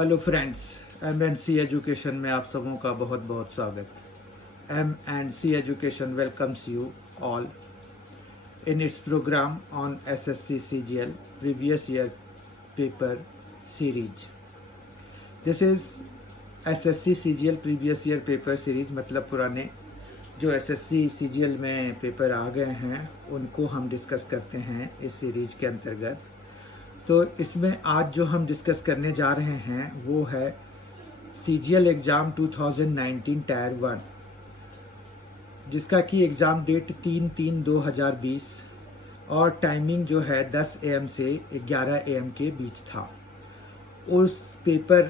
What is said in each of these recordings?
Hello friends, एम&सी education में आप सबों का बहुत बहुत स्वागत। M and C education welcomes you all in its program on SSC CGL previous year paper series. This is SSC CGL previous year paper series, मतलब पुराने जो SSC CGL में पेपर आ गए हैं उनको हम डिस्कस करते हैं इस सीरीज के अंतर्गत। तो इसमें आज जो हम डिस्कस करने जा रहे हैं वो है CGL एग्ज़ाम 2019 टायर 1, जिसका कि एग्ज़ाम डेट 3/3/2020 और टाइमिंग जो है 10 AM से 11 AM के बीच था। उस पेपर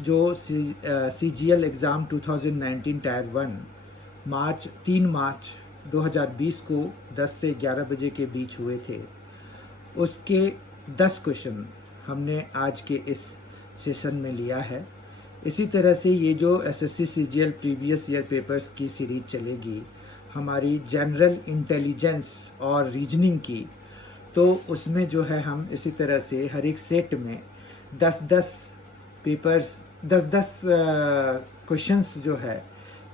जो CGL एग्ज़ाम 2019 टायर 1 3 मार्च 2020 को 10 से 11 बजे के बीच हुए थे, उसके 10 क्वेश्चन हमने आज के इस सेशन में लिया है। इसी तरह से ये जो SSC CGL previous year papers की सीरीज चलेगी हमारी जनरल इंटेलिजेंस और रीजनिंग की, तो उसमें जो है हम इसी तरह से हर एक सेट में 10-10 पेपर्स 10-10 क्वेश्चंस जो है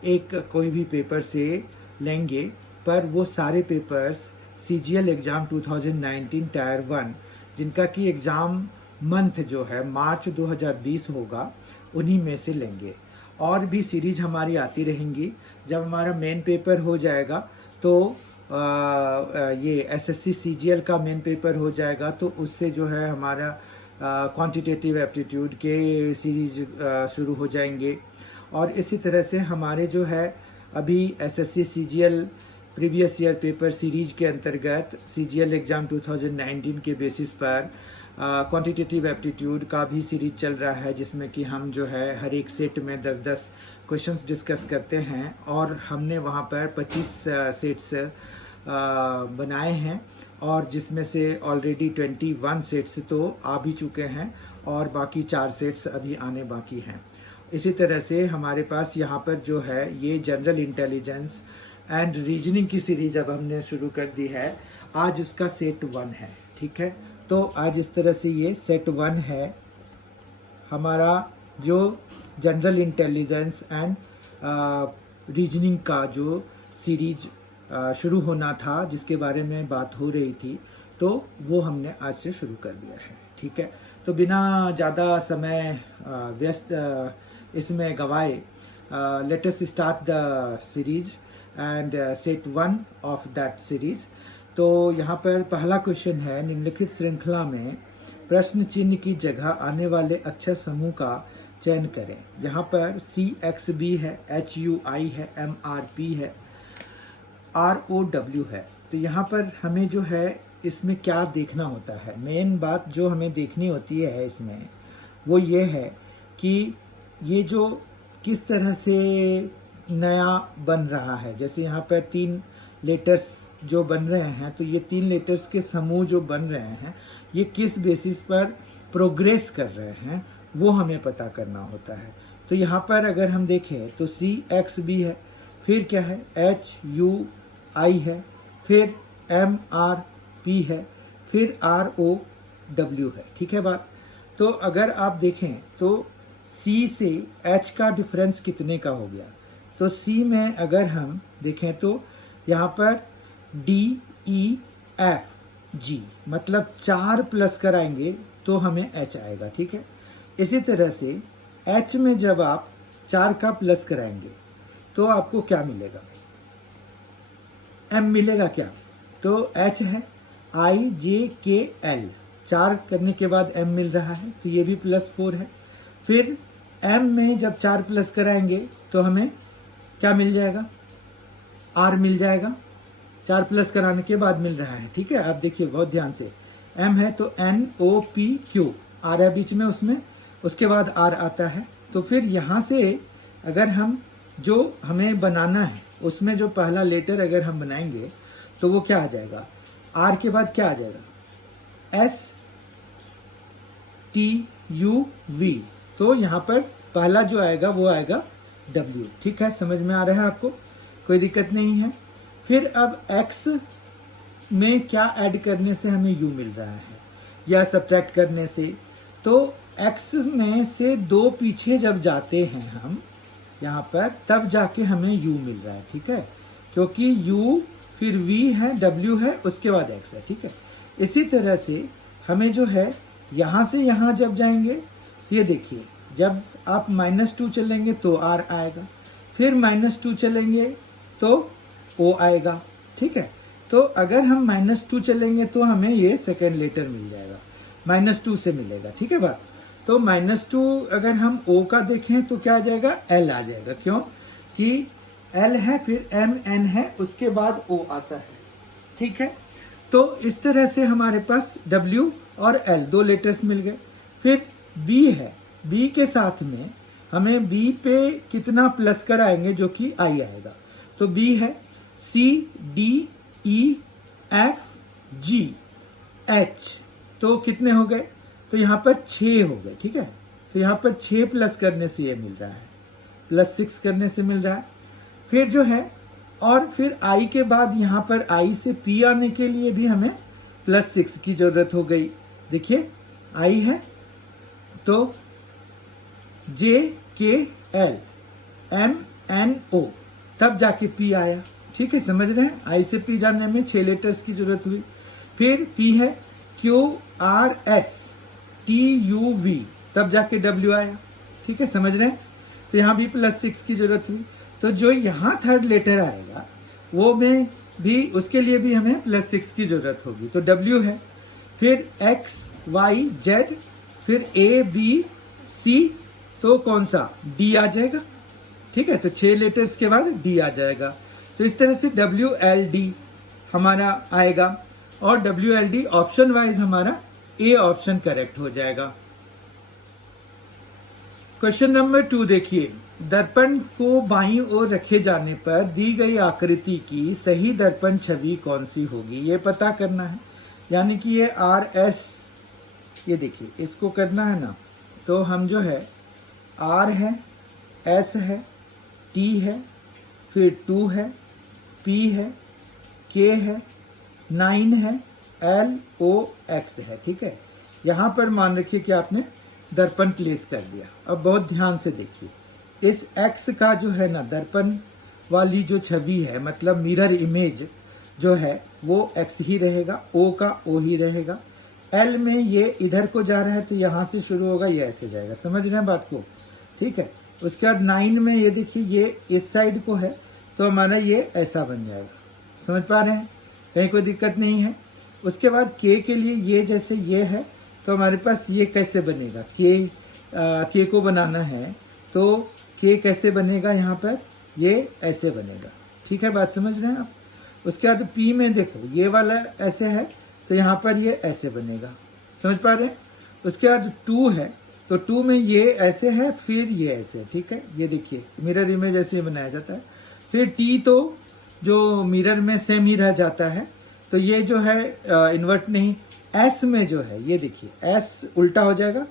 एक कोई भी पेपर से लेंगे, पर वो सारे पेपर्स CGL एग्ज़ाम 2019 टायर 1 जिनका कि एग्ज़ाम मंथ जो है मार्च 2020 होगा उन्हीं में से लेंगे। और भी सीरीज हमारी आती रहेंगी। जब हमारा मेन पेपर हो जाएगा तो ये SSC CGL का मेन पेपर हो जाएगा तो उससे जो है हमारा क्वांटिटेटिव एप्टीट्यूड के सीरीज शुरू हो जाएंगे। और इसी तरह से हमारे जो है अभी SSC CGL previous year paper series के अंतर्गत CGL एग्ज़ाम 2019 के बेसिस पर क्वांटिटेटिव एप्टीट्यूड का भी सीरीज चल रहा है, जिसमें कि हम जो है हर एक सेट में 10-10 क्वेश्चंस डिस्कस करते हैं। और हमने वहाँ पर 25 सेट्स बनाए हैं और जिसमें से ऑलरेडी 21 सेट्स तो आ भी चुके हैं और बाकी 4 सेट्स अभी आने बाकी हैं। इसी तरह से हमारे पास यहाँ पर जो है ये जनरल इंटेलिजेंस एंड रीजनिंग की सीरीज अब हमने शुरू कर दी है। आज उसका सेट 1 है, ठीक है। तो आज इस तरह से ये सेट 1 है हमारा, जो जनरल इंटेलिजेंस एंड रीजनिंग का जो सीरीज शुरू होना था, जिसके बारे में बात हो रही थी, तो वो हमने आज से शुरू कर दिया है, ठीक है। तो बिना ज़्यादा समय व्यस्त इसमें गवाए, let us start the series and set 1 of that series. तो यहाँ पर पहला क्वेश्चन है, निम्नलिखित श्रृंखला में प्रश्न चिन्ह की जगह आने वाले अक्षर समूह का चयन करें। यहाँ पर CXB है, HUI है, MRP है, ROW है। तो यहाँ पर हमें जो है इसमें क्या देखना होता है, मेन बात जो हमें देखनी होती है इसमें वो ये है कि ये जो किस तरह से नया बन रहा है। जैसे यहाँ पर 3 लेटर्स जो बन रहे हैं, तो ये 3 लेटर्स के समूह जो बन रहे हैं ये किस बेसिस पर प्रोग्रेस कर रहे हैं वो हमें पता करना होता है। तो यहाँ पर अगर हम देखें तो CXB है, फिर क्या है HUI है, फिर MRP है, फिर ROW है, ठीक है बात। तो अगर आप देखें तो C से H का डिफरेंस कितने का हो गया, तो C में अगर हम देखें तो यहाँ पर DEFG मतलब 4 प्लस कराएंगे तो हमें H आएगा, ठीक है। इसी तरह से H में जब आप 4 का प्लस कराएंगे तो आपको क्या मिलेगा, M मिलेगा क्या, तो H है IJKL, 4 करने के बाद M मिल रहा है तो ये भी +4 है। फिर M में जब 4 प्लस कराएंगे तो हमें क्या मिल जाएगा, R मिल जाएगा, 4 प्लस कराने के बाद मिल रहा है, ठीक है। आप देखिए बहुत ध्यान से, M है तो NOPQ, R है बीच में उसमें, उसके बाद R आता है। तो फिर यहाँ से अगर हम जो हमें बनाना है उसमें जो पहला लेटर अगर हम बनाएंगे तो वो क्या आ जाएगा, R के बाद क्या आ जाएगा STUV, तो यहाँ पर पहला जो आएगा वो आएगा W, ठीक है। समझ में आ रहा है आपको, कोई दिक्कत नहीं है। फिर अब X में क्या ऐड करने से हमें U मिल रहा है या सब्ट्रैक्ट करने से, तो x में से 2 पीछे जब जाते हैं हम यहाँ पर, तब जाके हमें u मिल रहा है, ठीक है, क्योंकि u फिर v है, w है, उसके बाद x है, ठीक है। इसी तरह से हमें जो है यहाँ से यहाँ जब जाएंगे, ये देखिए, जब आप -2 चलेंगे तो r आएगा, फिर -2 चलेंगे तो o आएगा, ठीक है। तो अगर हम -2 चलेंगे तो हमें ये सेकेंड लेटर मिल जाएगा, -2 से मिलेगा, ठीक है बात। तो -2 अगर हम o का देखें तो क्या आ जाएगा, l आ जाएगा, क्यों कि l है, फिर m n है, उसके बाद o आता है, ठीक है। तो इस तरह से हमारे पास w और l 2 लेटर्स मिल गए। फिर b है, b के साथ में हमें b पे कितना प्लस कराएंगे, जो कि i आएगा। तो b है c d e f g h, तो कितने हो गए, तो यहाँ पर 6 हो गए, ठीक है। तो यहाँ पर 6 प्लस करने से ये मिल रहा है, +6 करने से मिल रहा है। फिर जो है, और फिर i के बाद यहाँ पर i से p आने के लिए भी हमें +6 की जरूरत हो गई। देखिए i है तो j k l m n o, तब जाके p आया, ठीक है, समझ रहे हैं। i से p जाने में 6 लेटर्स की जरूरत हुई। फिर p है q r s t u v, तब जाके w आया, ठीक है, समझ रहे हैं। तो यहाँ भी +6 की जरूरत हुई। तो जो यहाँ थर्ड लेटर आएगा वो में भी, उसके लिए भी हमें +6 की जरूरत होगी। तो w है, फिर x y z, फिर a b c, तो कौन सा, d आ जाएगा, ठीक है। तो 6 लेटर्स के बाद d आ जाएगा। तो इस तरह से w l d हमारा आएगा, और w l d option wise हमारा a ऑप्शन करेक्ट हो जाएगा। क्वेश्चन नंबर 2 देखिए, दर्पण को बाईं ओर रखे जाने पर दी गई आकृति की सही दर्पण छवि कौन सी होगी, ये पता करना है। यानी कि ये RS, ये देखिए, इसको करना है ना, तो हम जो है R है, S है, T है, फिर 2 है, P है, K है, 9 है, L O X है, ठीक है। यहाँ पर मान रखिए कि आपने दर्पण प्लेस कर दिया। अब बहुत ध्यान से देखिए, इस X का जो है ना दर्पण वाली जो छवि है, मतलब मिरर इमेज जो है वो X ही रहेगा, O का O ही रहेगा। L में ये इधर को जा रहा है तो यहाँ से शुरू होगा, ये ऐसे जाएगा, समझ रहे हैं बात को, ठीक है। उसके बाद 9 में ये देखिए, ये इस साइड को है तो हमारा ये ऐसा बन जाएगा, समझ पा रहे हैं, कहीं कोई दिक्कत नहीं है। उसके बाद K के लिए ये जैसे ये है तो हमारे पास ये कैसे बनेगा, K को बनाना है तो K कैसे बनेगा, यहाँ पर ये ऐसे बनेगा, ठीक है, बात समझ रहे हैं आप। उसके बाद P में देखो, ये वाला ऐसे है तो यहाँ पर ये ऐसे बनेगा, समझ पा रहे हैं। उसके बाद 2 है तो 2 में ये ऐसे है, फिर ये ऐसे, ठीक है, ये देखिए मिरर इमेज ऐसे बनाया जाता है। फिर T तो जो मिरर में सेम ही रह जाता है, तो ये जो है इन्वर्ट नहीं। S में जो है ये देखिए, S उल्टा हो जाएगा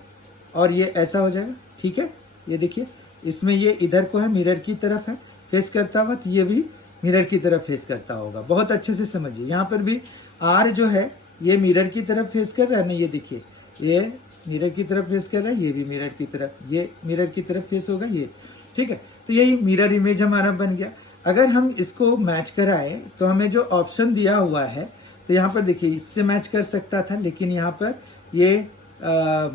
और ये ऐसा हो जाएगा, ठीक है, ये देखिए, इसमें ये इधर को है, मिरर की तरफ है फेस करता हुआ, तो ये भी मिरर की तरफ फेस करता होगा। बहुत अच्छे से समझिए, यहाँ पर भी R जो है ये मिरर की तरफ फेस कर रहा है ना, ये देखिए, ये मिरर की तरफ फेस कर रहा है, ये भी मिरर की तरफ, ये मिरर की तरफ फेस होगा, ये, ठीक है। तो यही मिरर इमेज हमारा बन गया। अगर हम इसको मैच कराएं तो हमें जो ऑप्शन दिया हुआ है, तो यहाँ पर देखिए इससे मैच कर सकता था, लेकिन यहाँ पर ये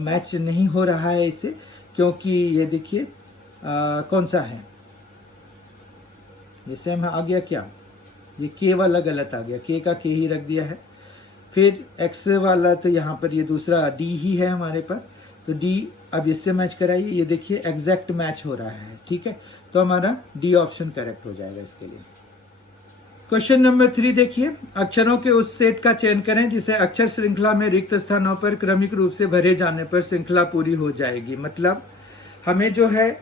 मैच नहीं हो रहा है इससे, क्योंकि ये देखिए कौन सा है, ये सेम आ गया क्या, ये K वाला गलत आ गया, K का K ही रख दिया है। फिर X वाला तो यहाँ पर ये दूसरा D ही है हमारे पास, तो D अब इससे मैच कराइए, ये देखिए एग्जैक्ट मैच हो रहा है, ठीक है। तो हमारा D ऑप्शन करेक्ट हो जाएगा इसके लिए। क्वेश्चन नंबर 3 देखिए, अक्षरों के उस सेट का चयन करें जिसे अक्षर श्रृंखला में रिक्त स्थानों पर क्रमिक रूप से भरे जाने पर श्रृंखला पूरी हो जाएगी। मतलब हमें जो है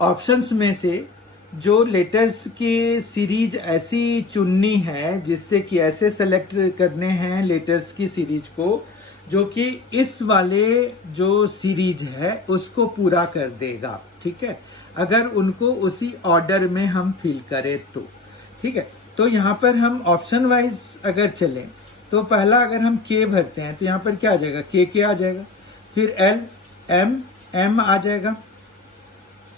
ऑप्शंस में से जो लेटर्स की सीरीज ऐसी चुननी है, जिससे कि ऐसे सेलेक्ट करने हैं लेटर्स की सीरीज को जो कि इस वाले जो सीरीज है उसको पूरा कर देगा, ठीक है, अगर उनको उसी ऑर्डर में हम फिल करें तो, ठीक है। तो यहाँ पर हम ऑप्शन वाइज अगर चलें तो पहला अगर हम K भरते हैं तो यहाँ पर क्या आ जाएगा, K आ जाएगा, फिर L एम, एम आ जाएगा,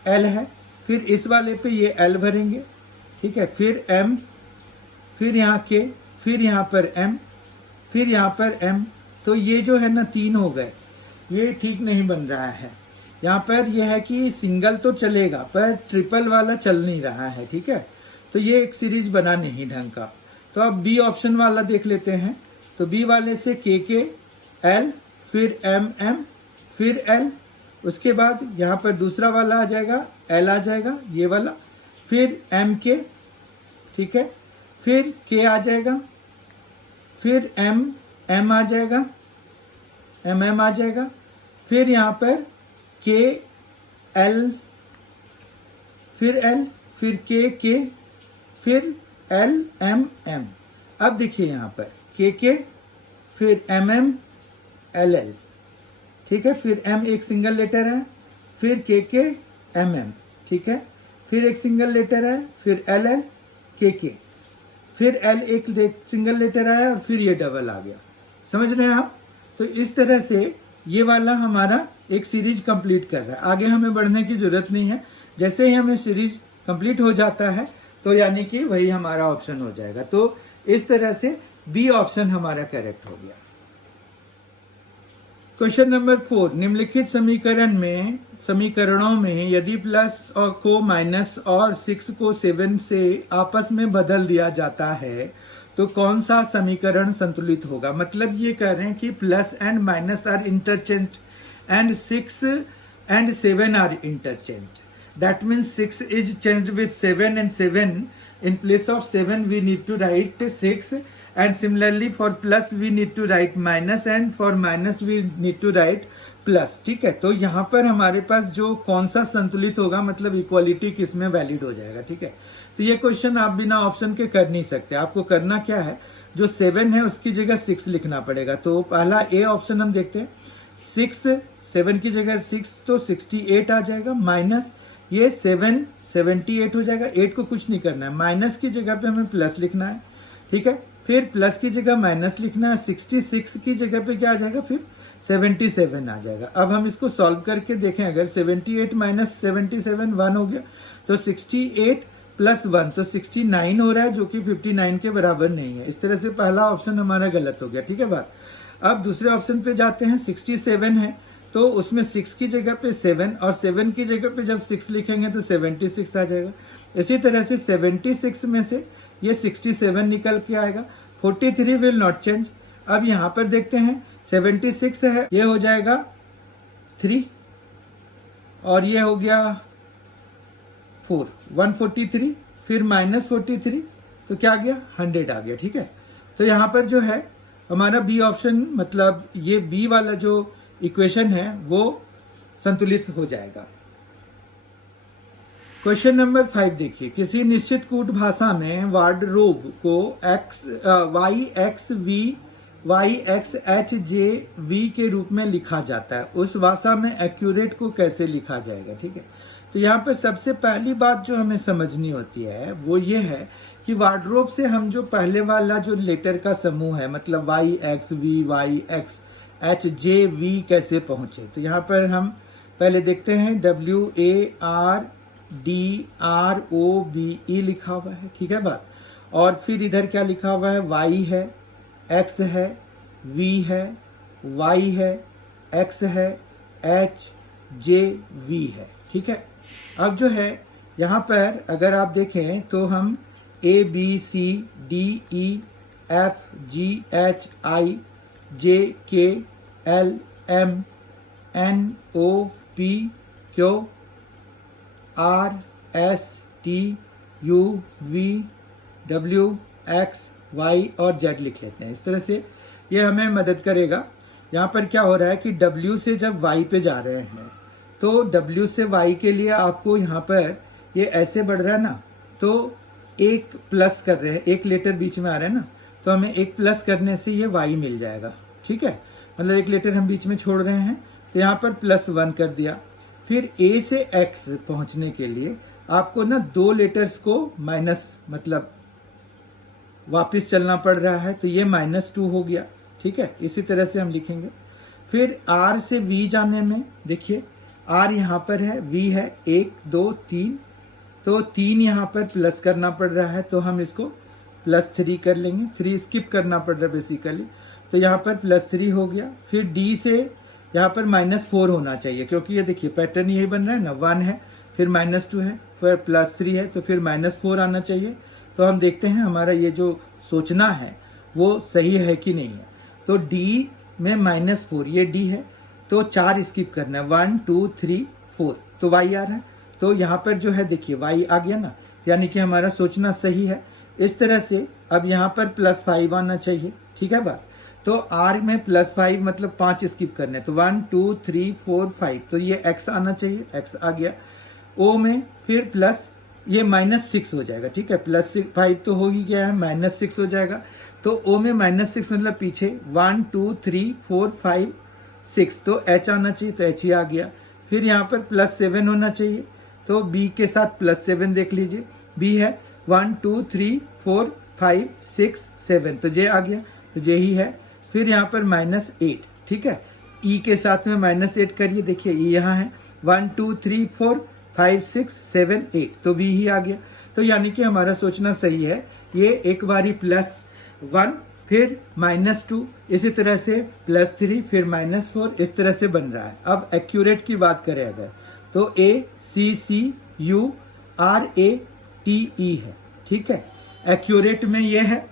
एल है, फिर इस वाले पे ये एल भरेंगे, ठीक है, फिर एम, फिर यहाँ के, फिर यहाँ पर एम, फिर यहाँ पर एम। तो ये जो है ना 3 हो गए, ये ठीक नहीं बन रहा है। यहाँ पर यह है कि सिंगल तो चलेगा पर ट्रिपल वाला चल नहीं रहा है, ठीक है, तो ये एक सीरीज बना नहीं ढंग का। तो अब बी ऑप्शन वाला देख लेते हैं। तो बी वाले से के एल, फिर एम एम, फिर एल, उसके बाद यहाँ पर दूसरा वाला आ जाएगा, एल आ जाएगा ये वाला, फिर एम के, ठीक है, फिर के आ जाएगा, फिर एम एम आ जाएगा, एम एम आ जाएगा, फिर यहाँ पर के एल, फिर एल, फिर के, फिर एल एम एम। अब देखिए यहाँ पर के, फिर एम एम, एल एल, ठीक है, फिर एम एक सिंगल लेटर है, फिर के एम एम, ठीक है, फिर एक सिंगल लेटर है, फिर एल एल के, फिर एल एक सिंगल लेटर आया और फिर ये डबल आ गया। समझ रहे हैं आप? तो इस तरह से ये वाला हमारा एक सीरीज कंप्लीट कर रहा है। आगे हमें बढ़ने की जरूरत नहीं है, जैसे ही हमें सीरीज कंप्लीट हो जाता है तो यानी कि वही हमारा ऑप्शन हो जाएगा। तो इस तरह से बी ऑप्शन हमारा करेक्ट हो गया। क्वेश्चन नंबर 4, निम्नलिखित समीकरणों में यदि प्लस को माइनस और 6 को 7 से आपस में बदल दिया जाता है तो कौन सा समीकरण संतुलित होगा। मतलब ये कह रहे हैं कि plus and minus are interchange and 6 and 7 are interchange. That means 6 is changed with 7 and 7 in place of 7 we need to write 6, and similarly for plus we need to write minus, and for minus we need to write plus. ठीक है, तो यहाँ पर हमारे पास जो कौन सा संतुलित होगा, मतलब इक्वालिटी किसमें वैलिड हो जाएगा। ठीक है, तो ये क्वेश्चन आप बिना ऑप्शन के कर नहीं सकते। आपको करना क्या है, जो 7 है उसकी जगह 6 लिखना पड़ेगा। तो पहला ए ऑप्शन हम देखते हैं, 6 7 की जगह 6 तो 68 आ जाएगा, माइनस ये 7 78 हो जाएगा। 8 को कुछ नहीं करना है, माइनस की जगह पे हमें प्लस लिखना है। ठीक है, फिर प्लस की जगह माइनस लिखना है, 66 की जगह पे क्या आ जाएगा, फिर 77 आ जाएगा। अब हम इसको सॉल्व करके देखें, अगर 78 माइनस 77 1 हो गया, तो 68 प्लस 1 तो 69 हो रहा है, जो कि 59 के बराबर नहीं है। इस तरह से पहला ऑप्शन हमारा गलत हो गया। ठीक है बात। अब दूसरे ऑप्शन पे जाते हैं, 67 है तो उसमें 6 की जगह पे 7 और 7 की जगह पे जब 6 लिखेंगे तो 76 आ जाएगा। इसी तरह से 76 में से ये 67 निकल के आएगा। 43 विल नॉट चेंज। अब यहाँ पर देखते हैं, 76 है, ये हो जाएगा 3 और ये हो गया 4, 143, फिर माइनस 43, तो क्या आ गया, 100 आ गया। ठीक है, तो यहाँ पर जो है हमारा बी ऑप्शन, मतलब ये बी वाला जो इक्वेशन है वो संतुलित हो जाएगा। क्वेश्चन नंबर 5 देखिए, किसी निश्चित कूट भाषा में वार्डरोब को YXHJV के रूप में लिखा जाता है। उस भाषा में एक्यूरेट को कैसे लिखा जाएगा। ठीक है, तो यहाँ पर सबसे पहली बात जो हमें समझनी होती है वो ये है कि वार्डरोब से हम जो पहले वाला जो लेटर का समूह है, मतलब YXV YXHJV कैसे पहुंचे। तो यहाँ पर हम पहले देखते हैं, WARDROBE लिखा हुआ है। ठीक है बात। और फिर इधर क्या लिखा हुआ है, Y है, X है, V है, Y है, X है, HJV है। ठीक है, अब जो है यहाँ पर अगर आप देखें तो हम ABCDEFGHIJKLMNOPQRSTUVWXY और Z लिख लेते हैं। इस तरह से ये हमें मदद करेगा। यहाँ पर क्या हो रहा है कि W से जब Y पे जा रहे हैं तो W से Y के लिए आपको यहाँ पर ये ऐसे बढ़ रहा है ना, तो एक प्लस कर रहे हैं, एक लेटर बीच में आ रहा है ना, तो हमें एक प्लस करने से ये Y मिल जाएगा। ठीक है, मतलब एक लेटर हम बीच में छोड़ रहे हैं तो यहाँ पर +1 कर दिया। फिर A से X पहुंचने के लिए आपको ना 2 लेटर्स को माइनस, मतलब वापस चलना पड़ रहा है, तो ये -2 हो गया। ठीक है, इसी तरह से हम लिखेंगे। फिर R से V जाने में देखिए R यहाँ पर है, V है 1 2 3, तो 3 यहाँ पर प्लस करना पड़ रहा है, तो हम इसको +3 कर लेंगे। 3 स्किप करना पड़ रहा है बेसिकली, तो यहाँ पर +3 हो गया। फिर D से यहाँ पर -4 होना चाहिए, क्योंकि ये देखिए पैटर्न यही बन रहा है ना, 1 है फिर -2 है फिर +3 है, तो फिर -4 आना चाहिए। तो हम देखते हैं हमारा ये जो सोचना है वो सही है कि नहीं है। तो D में -4, ये D है, तो 4 स्किप करना है, 1 2 3 4, तो Y आ रहा है। तो यहाँ पर जो है देखिए Y आ गया ना, यानी कि हमारा सोचना सही है। इस तरह से अब यहाँ पर +5 आना चाहिए, ठीक है बात। तो R में +5 मतलब 5 स्किप करने, तो 1 2 3 4 5, तो ये X आना चाहिए, X आ गया। O में फिर प्लस ये -6 हो जाएगा, ठीक है, +5 तो हो ही गया है, -6 हो जाएगा। तो O में -6 मतलब पीछे 1 2 3 4 5 6, तो H आना चाहिए, तो H ही आ गया। फिर यहाँ पर +7 होना चाहिए, तो B के साथ +7 देख लीजिए, B है 1 2 3 4 5 6 7, तो J आ गया, तो J ही है। फिर यहाँ पर -8, ठीक है, E के साथ में -8 करिए, देखिए E यहाँ है 1 2 3 4 5 6 7 8, तो V ही आ गया। तो यानी कि हमारा सोचना सही है। ये एक बारी +1 फिर -2, इसी तरह से +3 फिर -4, इस तरह से बन रहा है। अब एक्यूरेट की बात करें अगर, तो A C C U R A T E है, ठीक है। एक्यूरेट में ये है,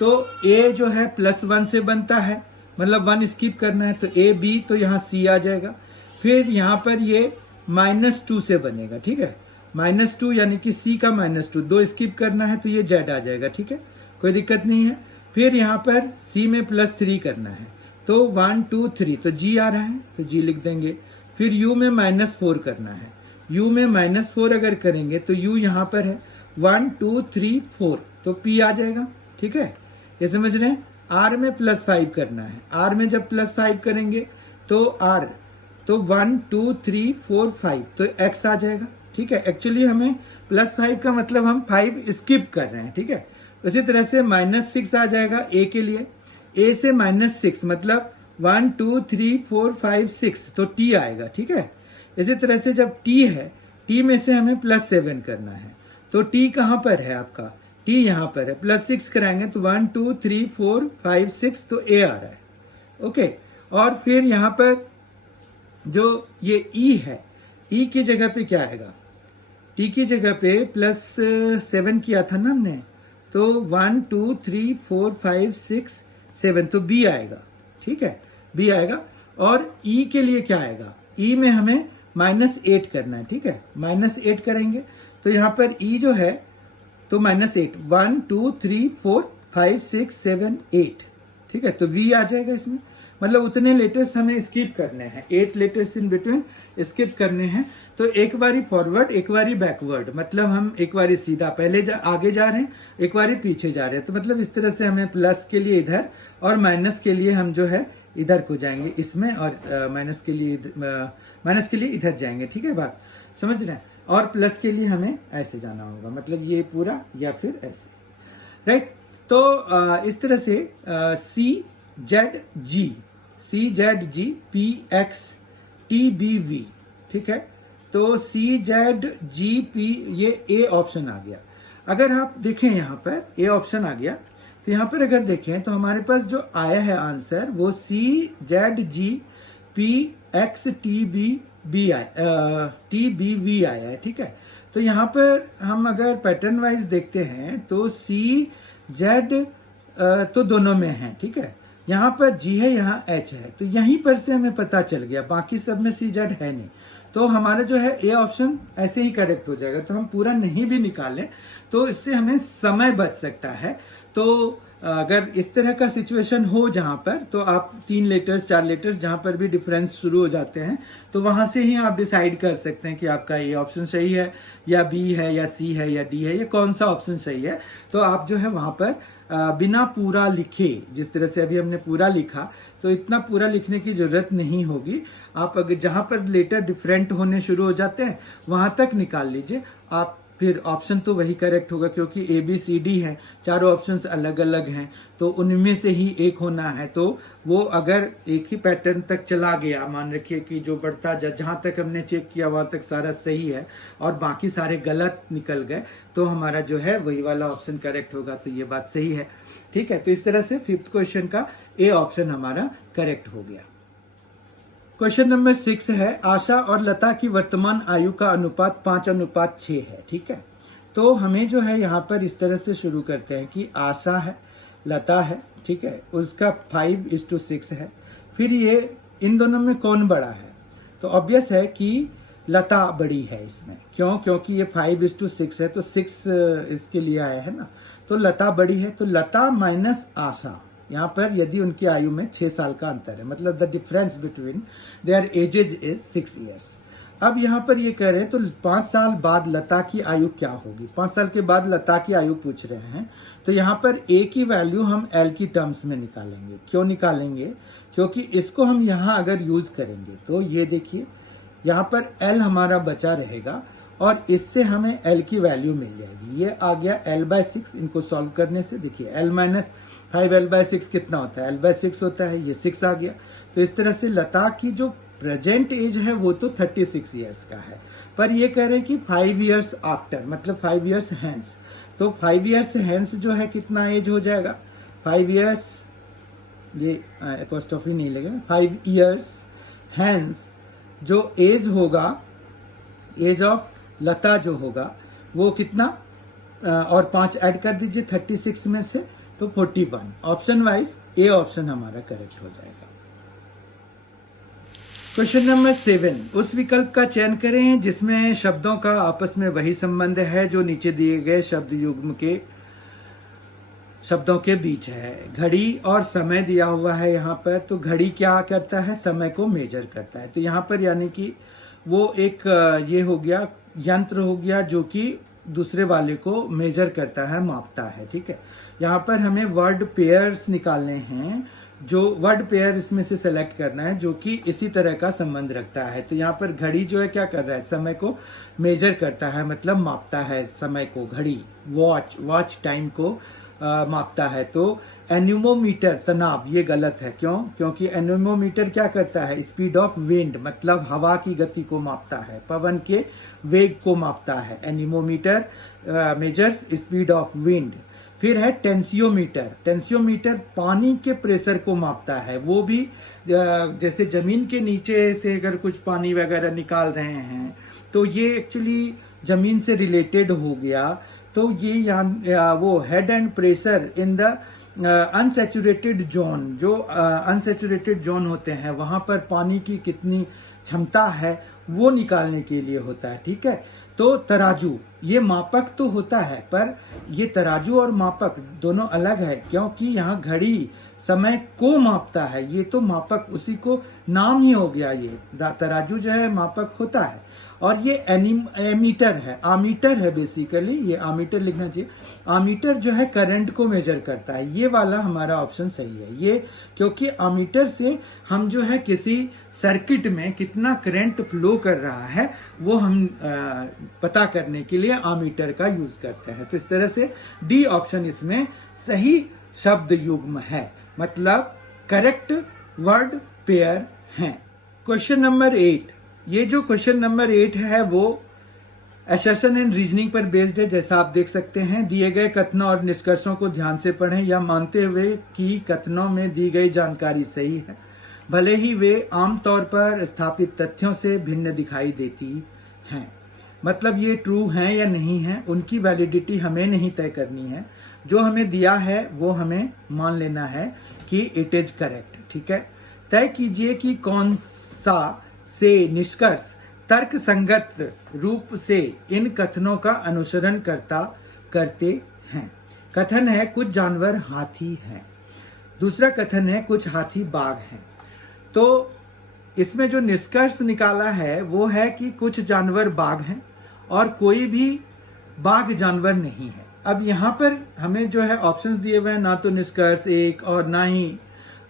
तो A जो है +1 से बनता है, मतलब 1 स्किप करना है, तो A B, तो यहाँ C आ जाएगा। फिर यहाँ पर ये -2 से बनेगा, ठीक है, -2 यानी कि C का -2, 2 स्किप करना है, तो ये Z आ जाएगा, ठीक है, कोई दिक्कत नहीं है। फिर यहाँ पर C में +3 करना है, तो 1 2 3, तो G आ रहा है, तो G लिख देंगे। फिर U में -4 करना है, U में -4 अगर करेंगे तो U यहाँ पर है 1 2 3 4, तो P आ जाएगा, ठीक है, ये समझ रहे हैं। R में +5 करना है, R में जब +5 करेंगे तो R, तो 1 2 3 4 5, तो X आ जाएगा, ठीक है। एक्चुअली हमें +5 का मतलब हम 5 स्किप कर रहे हैं, ठीक है। उसी तरह से -6 आ जाएगा A के लिए, A से -6 मतलब 1 2 3 4 5 6, तो T आएगा, ठीक है। इसी तरह से जब T है, T में से हमें +7 करना है, तो T कहाँ पर है आपका, T यहाँ पर है, +6 कराएंगे तो 1 2 3 4 5 6, तो A आ रहा है, ओके। और फिर यहाँ पर जो ये E है, E की जगह पे क्या आएगा, T की जगह पे +7 किया था ना हमने, तो 1 2 3 4 5 6 7, तो B आएगा, ठीक है, B आएगा। और E के लिए क्या आएगा, E में हमें -8 करना है, ठीक है, -8 करेंगे, तो यहाँ पर E जो है तो -8, 1 2 3 4 5 6 7 8, ठीक है, तो V आ जाएगा इसमें। मतलब उतने लेटर्स हमें स्किप करने हैं, 8 लेटर्स इन बिटवीन स्किप करने हैं। तो एक बारी फॉरवर्ड एक बारी बैकवर्ड, मतलब हम एक बारी सीधा पहले आगे जा रहे हैं, एक बारी पीछे जा रहे हैं। तो मतलब इस तरह से हमें प्लस के लिए इधर और माइनस के लिए हम जो है इधर को जाएंगे इसमें, और माइनस के लिए इधर जाएंगे, ठीक है, बात समझ रहे हैं। और प्लस के लिए हमें ऐसे जाना होगा, मतलब ये पूरा या फिर ऐसे, राइट। तो इस तरह से CZG PX TBV, ठीक है। तो CZGP ये A ऑप्शन आ गया। अगर आप देखें यहाँ पर A ऑप्शन आ गया, तो यहाँ पर अगर देखें तो हमारे पास जो आया है आंसर वो CZGPX TBV आया है, ठीक है। तो यहाँ पर हम अगर पैटर्न वाइज देखते हैं तो CZ तो दोनों में है, ठीक है। यहाँ पर G है, यहाँ H है, तो यहीं पर से हमें पता चल गया, बाकी सब में CZ है नहीं। तो हमारा जो है A ऑप्शन ऐसे ही करेक्ट हो जाएगा। तो हम पूरा नहीं भी निकालें तो इससे हमें समय बच सकता है। तो अगर इस तरह का सिचुएशन हो जहां पर, तो आप 3 लेटर्स 4 लेटर्स जहां पर भी डिफरेंस शुरू हो जाते हैं, तो वहां से ही आप डिसाइड कर सकते हैं कि आपका A ऑप्शन सही है या B है या C है या D है, या कौन सा ऑप्शन सही है। तो आप जो है वहां पर बिना पूरा लिखे, जिस तरह से अभी हमने पूरा लिखा, तो इतना पूरा लिखने की जरूरत नहीं होगी। आप अगर जहां पर लेटर डिफरेंट होने शुरू हो जाते हैं वहां तक निकाल लीजिए, आप फिर ऑप्शन तो वही करेक्ट होगा, क्योंकि ए बी सी डी है, चारों ऑप्शंस अलग अलग हैं, तो उनमें से ही एक होना है। तो वो अगर एक ही पैटर्न तक चला गया, मान रखिए कि जो बढ़ता जहां तक हमने चेक किया वहां तक सारा सही है और बाकी सारे गलत निकल गए, तो हमारा जो है वही वाला ऑप्शन करेक्ट होगा। तो ये बात सही है, ठीक है। तो इस तरह से 5th क्वेश्चन का ए ऑप्शन हमारा करेक्ट हो गया। क्वेश्चन नंबर 6 है, आशा और लता की वर्तमान आयु का अनुपात 5:6 है, ठीक है। तो हमें जो है यहाँ पर इस तरह से शुरू करते हैं कि आशा है, लता है, ठीक है, उसका 5:6 है। फिर ये इन दोनों में कौन बड़ा है? तो ऑब्वियस है कि लता बड़ी है इसमें। क्यों? क्योंकि ये 5:6 है, तो 6 इसके लिए आया है ना, तो लता बड़ी है। तो लता माइनस आशा, यहाँ पर यदि उनकी आयु में 6 साल का अंतर है, मतलब the difference between their edges is 6 years। अब यहाँ पर ये कह रहे हैं तो 5 साल बाद लता की आयु क्या होगी? 5 साल के बाद लता की आयु पूछ रहे हैं, तो यहाँ पर ए की वैल्यू हम एल की टर्म्स में निकालेंगे। क्यों निकालेंगे? क्योंकि इसको हम यहाँ अगर यूज करेंगे तो ये देखिए यहाँ पर एल हमारा बचा रहेगा और इससे हमें एल की वैल्यू मिल जाएगी। ये आ गया L/6। इनको सॉल्व करने से देखिए L माइनस 5L/6 कितना होता है? L/6 होता है, ये 6 आ गया। तो इस तरह से लता की जो प्रेजेंट एज है वो तो 36 ईयर्स का है, पर ये कह रहे हैं कि 5 years आफ्टर, मतलब 5 years हैंस। तो 5 years हैंस जो है कितना एज हो जाएगा? 5 years, ये एपोस्ट्रोफी नहीं लगेगा, 5 years हैंस जो एज होगा, एज ऑफ लता जो होगा वो कितना, और 5 ऐड कर दीजिए 36 में से, तो 41। ऑप्शन वाइज ए ऑप्शन हमारा करेक्ट हो जाएगा। क्वेश्चन नंबर 7, उस विकल्प का चयन करें जिसमें शब्दों का आपस में वही संबंध है जो नीचे दिए गए शब्द युग्म के शब्दों के बीच है। घड़ी और समय दिया हुआ है यहाँ पर, तो घड़ी क्या करता है? समय को मेजर करता है। तो यहाँ पर यानी कि वो एक ये हो गया, यंत्र हो गया जो कि दूसरे वाले को मेजर करता है, मापता है, ठीक है। यहाँ पर हमें वर्ड पेयर्स निकालने हैं, जो वर्ड पेयर इसमें से सेलेक्ट करना है जो कि इसी तरह का संबंध रखता है। तो यहाँ पर घड़ी जो है क्या कर रहा है? समय को मेजर करता है, मतलब मापता है समय को। घड़ी, वॉच टाइम को मापता है। तो एन्यूमोमीटर, तनाव, ये गलत है। क्यों? क्योंकि एन्यूमोमीटर क्या करता है? स्पीड ऑफ विंड, मतलब हवा की गति को मापता है, पवन के वेग को मापता है। एन्यूमोमीटर मेजर्स स्पीड ऑफ विंड। फिर है टेंसियोमीटर। टेंसियोमीटर पानी के प्रेशर को मापता है। वो भी जैसे जमीन के नीचे से अगर कुछ पानी वगैरह निकाल रहे हैं तो ये एक्चुअली जमीन से रिलेटेड हो गया। तो ये यहाँ वो head and pressure in the unsaturated zone, जो अनसैचुरेटेड जोन होते हैं वहां पर पानी की कितनी क्षमता है वो निकालने के लिए होता है, ठीक है। तो तराजू, ये मापक तो होता है, पर ये तराजू और मापक दोनों अलग है, क्योंकि यहाँ घड़ी समय को मापता है, ये तो मापक उसी को नाम ही हो गया। ये तराजू जो है मापक होता है, और ये एमीटर है, आमीटर है बेसिकली, ये आमीटर लिखना चाहिए। आमीटर जो है करंट को मेजर करता है। ये वाला हमारा ऑप्शन सही है ये, क्योंकि आमीटर से हम जो है किसी सर्किट में कितना करंट फ्लो कर रहा है वो हम पता करने के लिए आमीटर का यूज करते हैं। तो इस तरह से डी ऑप्शन इसमें सही शब्द युग्म है, मतलब करेक्ट वर्ड पेयर है। क्वेश्चन नंबर 8, ये जो क्वेश्चन नंबर 8 है वो असर्शन एंड रीजनिंग पर बेस्ड है। जैसा आप देख सकते हैं, दिए गए कथनों और निष्कर्षों को ध्यान से पढ़ें, यह मानते हुए कि कथनों में दी गई जानकारी सही है, भले ही वे आमतौर पर स्थापित तथ्यों से भिन्न दिखाई देती हैं। मतलब ये ट्रू हैं या नहीं है, उनकी वैलिडिटी हमें नहीं तय करनी है। जो हमें दिया है वो हमें मान लेना है कि इट इज करेक्ट, ठीक है। तय कीजिए कि कौन सा से निष्कर्ष तर्क संगत रूप से इन कथनों का अनुसरण करते हैं। कथन है कुछ जानवर हाथी हैं, दूसरा कथन है कुछ हाथी बाघ हैं। तो इसमें जो निष्कर्ष निकाला है वो है कि कुछ जानवर बाघ हैं और कोई भी बाघ जानवर नहीं है। अब यहाँ पर हमें जो है ऑप्शंस दिए हुए हैं, ना तो निष्कर्ष एक और ना ही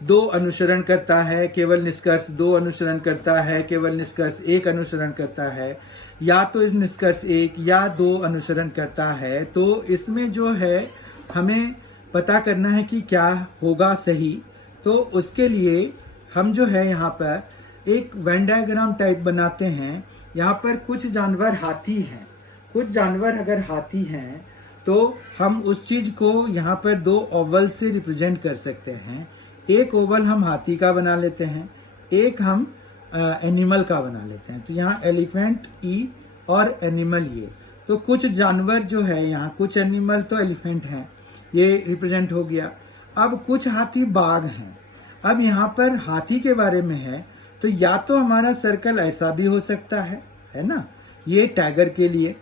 दो अनुसरण करता है, केवल निष्कर्ष दो अनुसरण करता है, केवल निष्कर्ष एक अनुसरण करता है, या तो इस निष्कर्ष एक या दो अनुसरण करता है, तो इसमें जो है हमें पता करना है कि क्या होगा सही। तो उसके लिए हम जो है यहाँ पर एक वेन डायग्राम टाइप बनाते हैं। यहाँ पर कुछ जानवर हाथी हैं, कुछ जानवर अगर हाथी हैं तो हम उस चीज को यहाँ पर दो ओवल से रिप्रेजेंट कर सकते हैं। एक ओवल हम हाथी का बना लेते हैं, एक हम एनिमल का बना लेते हैं। तो यहाँ एलिफेंट ई और एनिमल ये, तो कुछ जानवर जो है यहाँ, कुछ एनिमल तो एलिफेंट हैं, ये रिप्रेजेंट हो गया। अब कुछ हाथी बाघ हैं। अब यहाँ पर हाथी के बारे में है, तो या तो हमारा सर्कल ऐसा भी हो सकता है ना, ये टाइगर के लिए,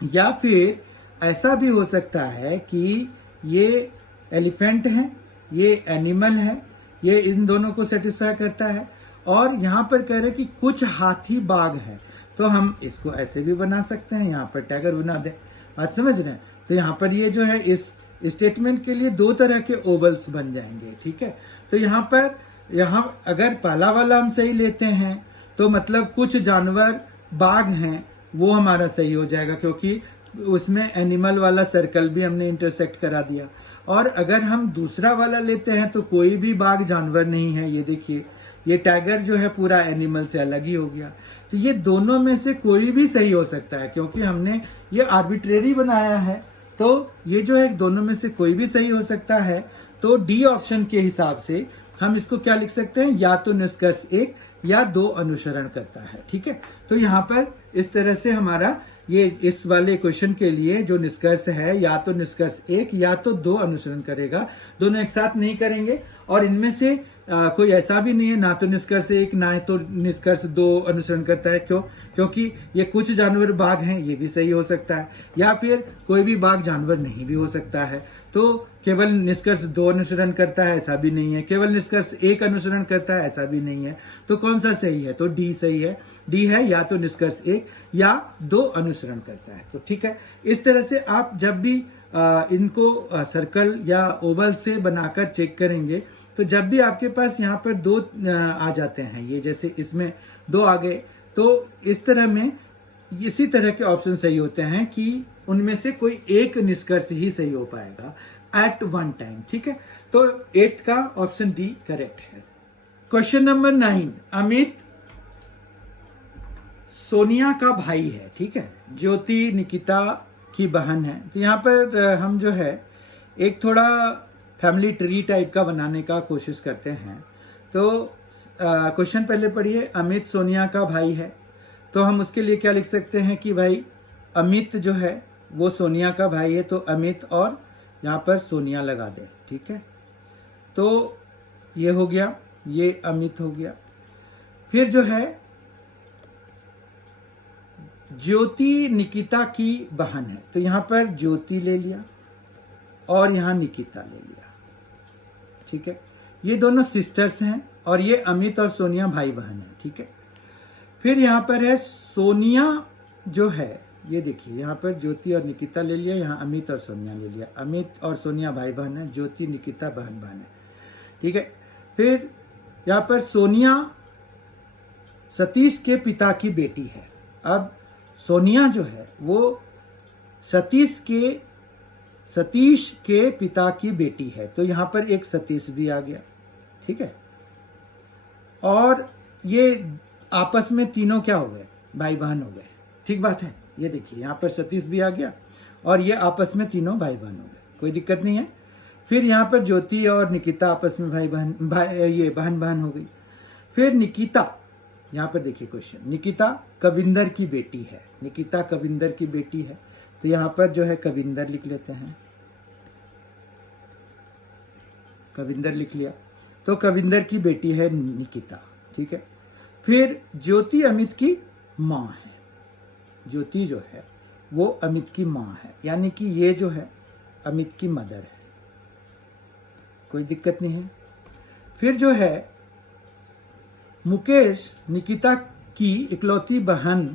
या फिर ऐसा भी हो सकता है कि ये एलिफेंट है, ये एनिमल है, ये इन दोनों को सेटिस्फाई करता है। और यहाँ पर कह रहे हैं कि कुछ हाथी बाघ है, तो हम इसको ऐसे भी बना सकते हैं, यहाँ पर टाइगर बना दे। बात समझ रहे हैं? तो यहाँ पर ये जो है इस स्टेटमेंट के लिए दो तरह के ओवल्स बन जाएंगे, ठीक है। तो यहाँ अगर पहला वाला हम सही लेते हैं तो मतलब कुछ जानवर बाघ हैं, वो हमारा सही हो जाएगा, क्योंकि उसमें एनिमल वाला सर्कल भी हमने इंटरसेक्ट करा दिया। और अगर हम दूसरा वाला लेते हैं तो कोई भी बाघ जानवर नहीं है, ये देखिए, ये टाइगर जो है पूरा एनिमल से अलग ही हो गया। तो ये दोनों में से कोई भी सही हो सकता है, क्योंकि हमने ये आर्बिट्रेरी बनाया है, तो ये जो है दोनों में से कोई भी सही हो सकता है। तो डी ऑप्शन के हिसाब से हम इसको क्या लिख सकते हैं, या तो निष्कर्ष एक या दो अनुसरण करता है, ठीक है। तो यहाँ पर इस तरह से हमारा ये इस वाले क्वेश्चन के लिए जो निष्कर्ष है, या तो निष्कर्ष एक या तो दो अनुसरण करेगा, दोनों एक साथ नहीं करेंगे। और इनमें से कोई ऐसा भी नहीं है ना तो निष्कर्ष एक ना तो निष्कर्ष दो अनुसरण करता है। क्योंकि ये कुछ जानवर बाघ हैं, ये भी सही हो सकता है, या फिर कोई भी बाघ जानवर नहीं भी हो सकता है। तो केवल निष्कर्ष दो अनुसरण करता है, ऐसा भी नहीं है। केवल निष्कर्ष एक अनुसरण करता है, ऐसा भी नहीं है। तो कौन सा सही है? तो डी सही है। डी है या तो निष्कर्ष एक या दो अनुसरण करता है। तो ठीक है, इस तरह से आप जब भी इनको सर्कल या ओवल से बनाकर चेक करेंगे, तो जब भी आपके पास यहाँ पर दो आ जाते हैं, ये जैसे इसमें दो आ गए, तो इस तरह में इसी तरह के ऑप्शन सही होते हैं कि उनमें से कोई एक निष्कर्ष ही सही हो पाएगा एट वन टाइम, ठीक है। तो 8th का ऑप्शन डी करेक्ट है। क्वेश्चन नंबर 9, अमित सोनिया का भाई है, ठीक है, ज्योति निकिता की बहन है। तो यहाँ पर हम जो है एक थोड़ा फैमिली ट्री टाइप का बनाने का कोशिश करते हैं। तो क्वेश्चन पहले पढ़िए, अमित सोनिया का भाई है, तो हम उसके लिए क्या लिख सकते हैं कि भाई अमित जो है वो सोनिया का भाई है, तो अमित और यहाँ पर सोनिया लगा दे, ठीक है। तो ये हो गया, ये अमित हो गया। फिर जो है ज्योति निकिता की बहन है, तो यहाँ पर ज्योति ले लिया और यहाँ निकिता ले लिया, ठीक है। ये दोनों सिस्टर्स हैं और ये अमित और सोनिया भाई बहन है, ठीक है। फिर यहाँ पर है सोनिया जो है, ये देखिए यहाँ पर ज्योति और निकिता ले लिया, यहाँ अमित और सोनिया ले लिया। अमित और सोनिया भाई बहन है, ज्योति निकिता बहन बहन है, ठीक है। फिर यहाँ पर सोनिया सतीश के पिता की बेटी है। अब सोनिया जो है वो सतीश के पिता की बेटी है, तो यहाँ पर एक सतीश भी आ गया, ठीक है। और ये आपस में तीनों क्या हो गए, भाई बहन हो गए, ठीक बात है। ये देखिए यहाँ पर सतीश भी आ गया और ये आपस में तीनों भाई बहन हो गए, कोई दिक्कत नहीं है। फिर यहाँ पर ज्योति और निकिता आपस में ये बहन बहन हो गई। फिर निकिता, यहाँ पर देखिए क्वेश्चन, निकिता कविंदर की बेटी है, निकिता कविंदर की बेटी है, तो यहाँ पर जो है कविंदर लिख लेते हैं, कविंदर लिख लिया, तो कविंदर की बेटी है निकिता, ठीक है। फिर ज्योति अमित की माँ है, ज्योति जो है वो अमित की माँ है, यानी कि ये जो है अमित की मदर है, कोई दिक्कत नहीं है। फिर जो है मुकेश निकिता की इकलौती बहन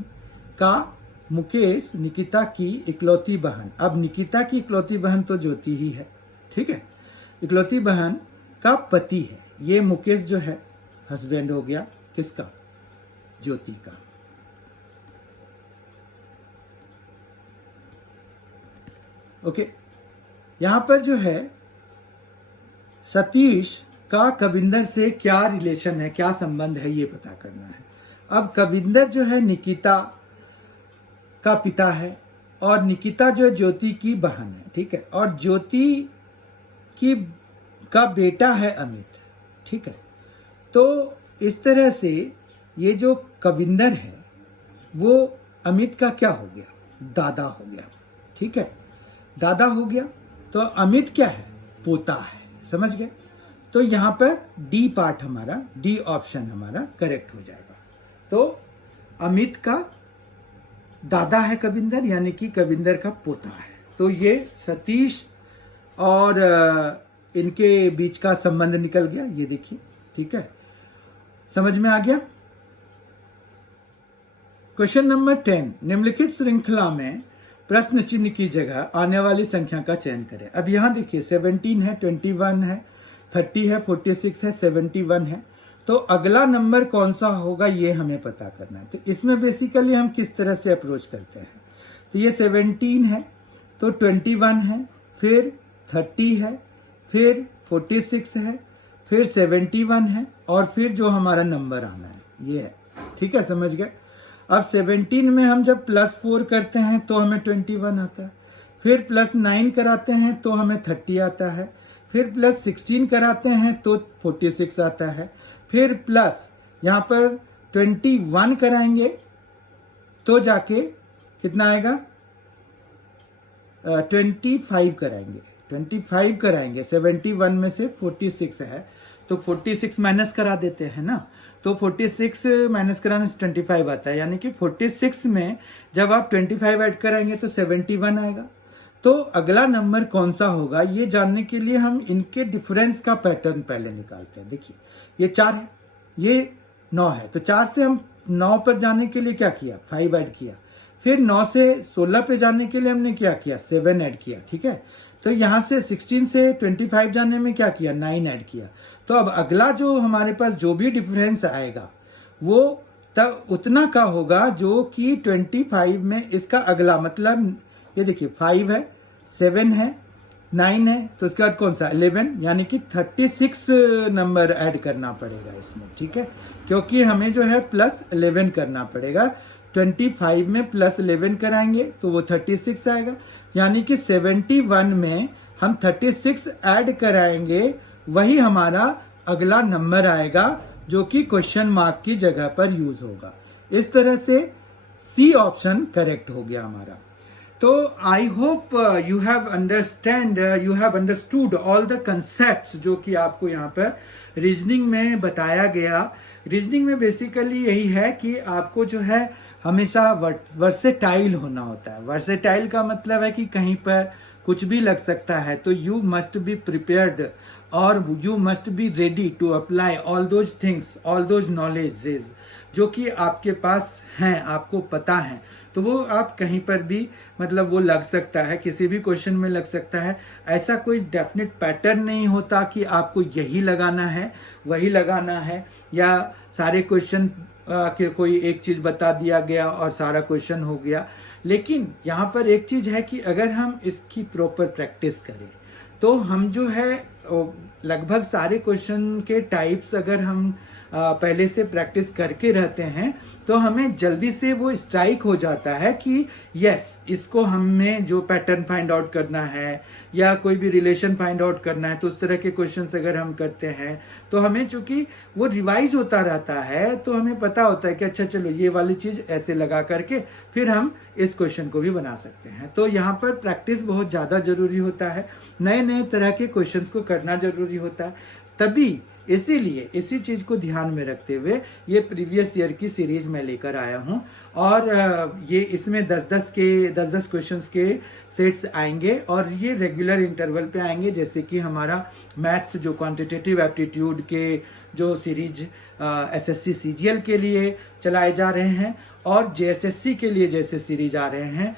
का, मुकेश निकिता की इकलौती बहन, अब निकिता की इकलौती बहन तो ज्योति ही है, ठीक है। इकलौती बहन का पति है, ये मुकेश जो है हस्बैंड हो गया किसका, ज्योति का। ओके, यहां पर जो है सतीश का कविंदर से क्या रिलेशन है, क्या संबंध है, ये पता करना है। अब कविंदर जो है निकिता का पिता है और निकिता जो है ज्योति की बहन है, ठीक है, और ज्योति की का बेटा है अमित, ठीक है। तो इस तरह से ये जो कविंदर है वो अमित का क्या हो गया, दादा हो गया, ठीक है, दादा हो गया। तो अमित क्या है, पोता है, समझ गए। तो यहां पर डी पार्ट हमारा, डी ऑप्शन हमारा करेक्ट हो जाएगा। तो अमित का दादा है कविंदर, यानी कि कविंदर का पोता है। तो ये सतीश और इनके बीच का संबंध निकल गया, ये देखिए, ठीक है, समझ में आ गया। क्वेश्चन नंबर 10, निम्नलिखित श्रृंखला में प्रश्न चिन्ह की जगह आने वाली संख्या का चयन करें। अब यहां देखिए 17 है, 21 है, 30 है, 46 है, 71 है। तो अगला नंबर कौन सा होगा ये हमें पता करना है। तो इसमें बेसिकली हम किस तरह से अप्रोच करते हैं। तो ये 17 है, तो 21 है, फिर 30 है, फिर 46 है, फिर 71 है, और फिर जो हमारा नंबर आना है ये है, ठीक है, समझ गए। अब 17 में हम जब +4 करते हैं तो हमें 21 आता है, फिर +9 कराते हैं तो हमें 30 आता है, फिर +16 कराते हैं तो 46 आता है, फिर प्लस यहां पर 21 कराएंगे तो जाके कितना आएगा, 25 कराएंगे, 25 कराएंगे। 71 में से 46 है तो 46 माइनस करा देते हैं ना, तो 46 माइनस कराने से 25 आता है, यानी कि 46 में जब आप 25 ऐड कराएंगे तो 71 आएगा। तो अगला नंबर कौन सा होगा ये जानने के लिए हम इनके डिफरेंस का पैटर्न पहले निकालते हैं। देखिए ये 4 है, ये 9 है, तो 4 से हम 9 पर जाने के लिए क्या किया, 5 ऐड किया, फिर 9 से 16 पे जाने के लिए हमने क्या किया, 7 ऐड किया, ठीक है। तो यहां से 16 से 25 जाने में क्या किया, 9 ऐड किया। तो अब अगला जो हमारे पास जो भी डिफरेंस आएगा वो तब उतना का होगा जो कि 25 में इसका अगला, मतलब ये देखिए 5 है, 7 है, 9 है, तो उसके बाद कौन सा 11, यानी कि 36 नंबर ऐड करना पड़ेगा इसमें, ठीक है, क्योंकि हमें जो है +11 करना पड़ेगा। 25 में +11 कराएंगे तो वो 36 आएगा, यानी कि 71 में हम 36 ऐड कराएंगे, वही हमारा अगला नंबर आएगा जो कि क्वेश्चन मार्क की जगह पर यूज होगा। इस तरह से सी ऑप्शन करेक्ट हो गया हमारा। तो I hope you have understood all the concepts जो कि आपको यहाँ पर रीजनिंग में बताया गया। रीजनिंग में बेसिकली यही है कि आपको जो है हमेशा वर्सेटाइल होना होता है। वर्सेटाइल का मतलब है कि कहीं पर कुछ भी लग सकता है, तो यू मस्ट बी प्रिपेयर्ड और you must be ready to apply all those things, all those knowledges जो कि आपके पास हैं, आपको पता है, तो वो आप कहीं पर भी मतलब वो लग सकता है, किसी भी क्वेश्चन में लग सकता है। ऐसा कोई डेफिनेट पैटर्न नहीं होता कि आपको यही लगाना है वही लगाना है, या सारे क्वेश्चन के कोई एक चीज बता दिया गया और सारा क्वेश्चन हो गया। लेकिन यहाँ पर एक चीज है कि अगर हम इसकी प्रॉपर प्रैक्टिस करें तो हम जो है लगभग सारे क्वेश्चन के टाइप्स अगर हम पहले से प्रैक्टिस करके रहते हैं तो हमें जल्दी से वो स्ट्राइक हो जाता है कि यस, इसको हमें जो पैटर्न फाइंड आउट करना है या कोई भी रिलेशन फाइंड आउट करना है, तो उस तरह के क्वेश्चंस अगर हम करते हैं तो हमें चूंकि वो रिवाइज होता रहता है तो हमें पता होता है कि अच्छा चलो ये वाली चीज ऐसे लगा करके फिर हम इस क्वेश्चन को भी बना सकते हैं। तो यहाँ पर प्रैक्टिस बहुत ज्यादा जरूरी होता है, नए नए तरह के क्वेश्चंस को करना जरूरी होता है। तभी इसीलिए इसी चीज को ध्यान में रखते हुए ये प्रीवियस ईयर की सीरीज में लेकर आया हूं, और ये इसमें 10-10 क्वेश्चंस के सेट्स आएंगे और ये रेगुलर इंटरवल पे आएंगे। जैसे कि हमारा मैथ्स जो क्वांटिटेटिव एप्टीट्यूड के जो सीरीज एसएससी सीजीएल के लिए चलाए जा रहे हैं और जेएसएससी के लिए जैसे सीरीज आ रहे हैं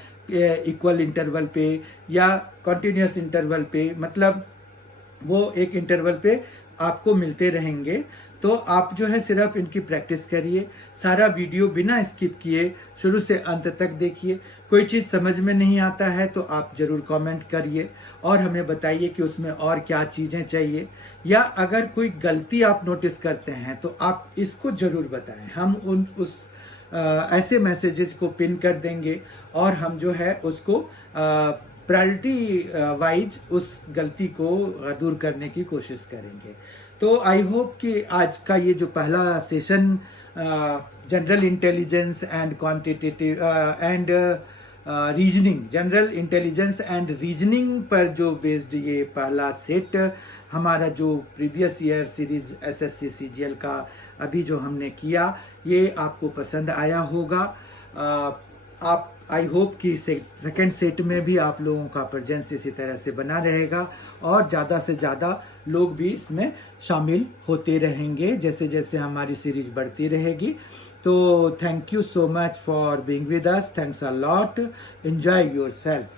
इक्वल इंटरवल पे या कंटिन्यूअस इंटरवल पे, मतलब वो एक इंटरवल पे आपको मिलते रहेंगे। तो आप जो है सिर्फ इनकी प्रैक्टिस करिए, सारा वीडियो बिना स्किप किए शुरू से अंत तक देखिए। कोई चीज़ समझ में नहीं आता है तो आप ज़रूर कमेंट करिए और हमें बताइए कि उसमें और क्या चीज़ें चाहिए, या अगर कोई गलती आप नोटिस करते हैं तो आप इसको ज़रूर बताएं। हम ऐसे मैसेजेस को पिन कर देंगे और हम जो है उसको प्रायोरिटी वाइज उस गलती को दूर करने की कोशिश करेंगे। तो आई होप कि आज का ये जो पहला session general intelligence and quantitative and reasoning, general intelligence and reasoning पर जो बेस्ड ये पहला सेट हमारा जो previous year series SSC CGL का अभी जो हमने किया, ये आपको पसंद आया होगा। आप आई होप कि सेकेंड सेट में भी आप लोगों का प्रेजेंस इसी तरह से बना रहेगा और ज़्यादा से ज़्यादा लोग भी इसमें शामिल होते रहेंगे जैसे जैसे हमारी सीरीज बढ़ती रहेगी। तो thank you so much for being with us, thanks a lot, enjoy yourself.